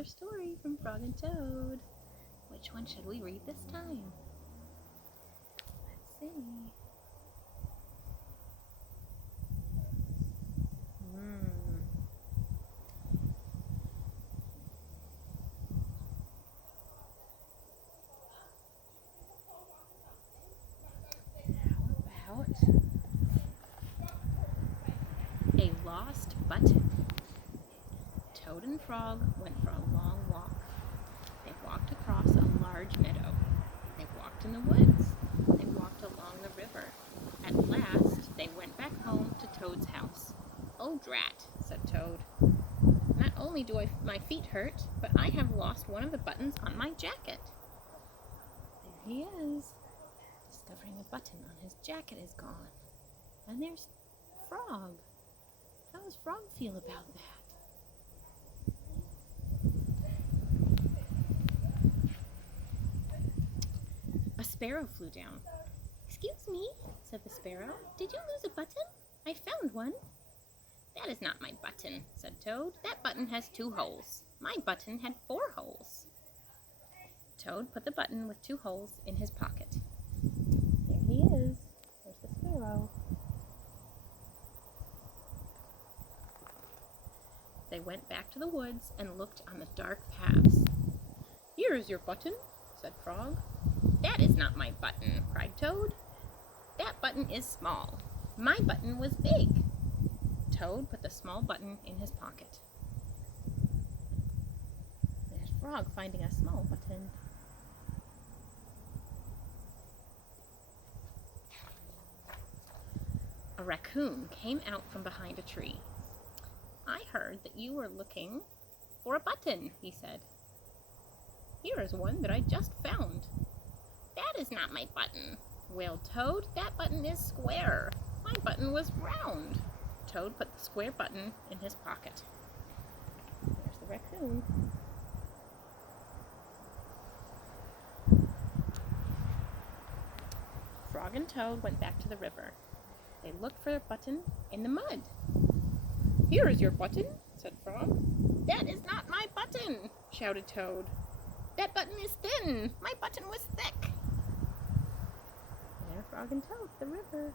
another story from Frog and Toad. Which one should we read this time? Let's see. How about a lost button? Toad and Frog went for a long walk. They walked across a large meadow. They walked in the woods. They walked along the river. At last, they went back home to Toad's house. "Oh, drat," said Toad. "Not only do my feet hurt, but I have lost one of the buttons on my jacket." There he is, discovering a button on his jacket is gone. And there's Frog. How does Frog feel about that? A sparrow flew down. "Excuse me," said the sparrow. "Did you lose a button? I found one." "That is not my button," said Toad. "That button has 2 holes. My button had 4 holes." Toad put the button with 2 holes in his pocket. There he is. There's the sparrow. They went back to the woods and looked on the dark paths. "Here is your button," said Frog. "That is not my button," cried Toad. "That button is small. My button was big." Toad put the small button in his pocket. There's Frog finding a small button. A raccoon came out from behind a tree. "I heard that you were looking for a button," he said. "Here is one that I just found." "That is not my button," wailed Toad. "That button is square. My button was round." Toad put the square button in his pocket. There's the raccoon. Frog and Toad went back to the river. They looked for a button in the mud. "Here is your button," said Frog. "That is not my button," shouted Toad. "That button is thin. My button was thick." There Frog and Toad at the river.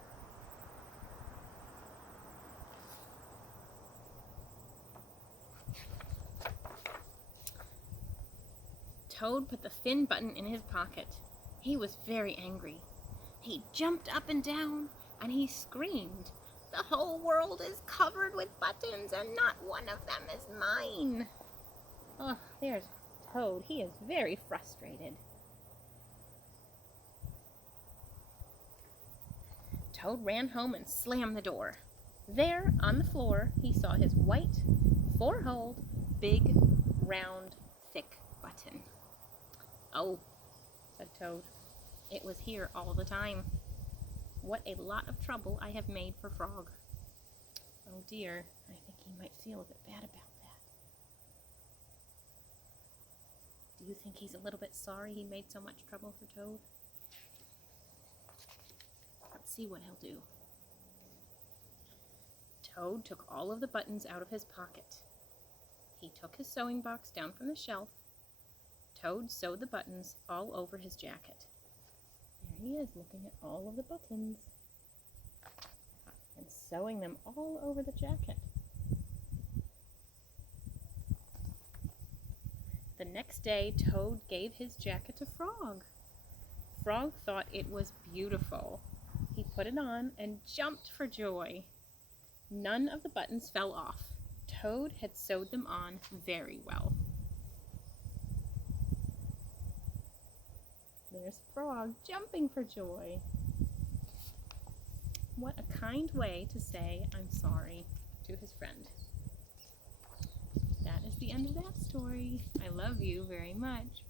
Toad put the thin button in his pocket. He was very angry. He jumped up and down, and he screamed, "The whole world is covered with buttons, and not one of them is mine." Oh, there's Toad. He is very frustrated. Toad ran home and slammed the door. There, on the floor, he saw his white, 4-holed, big, round, thick button. "Oh," said Toad, "it was here all the time. What a lot of trouble I have made for Frog. Oh dear, I think he might feel a bit bad about that." Do you think he's a little bit sorry he made so much trouble for Toad? Let's see what he'll do. Toad took all of the buttons out of his pocket. He took his sewing box down from the shelf. Toad sewed the buttons all over his jacket. There he is, looking at all of the buttons and sewing them all over the jacket. The next day, Toad gave his jacket to Frog. Frog thought it was beautiful. He put it on and jumped for joy. None of the buttons fell off. Toad had sewed them on very well. There's Frog jumping for joy. What a kind way to say "I'm sorry" to his friend. That is the end of that story. I love you very much.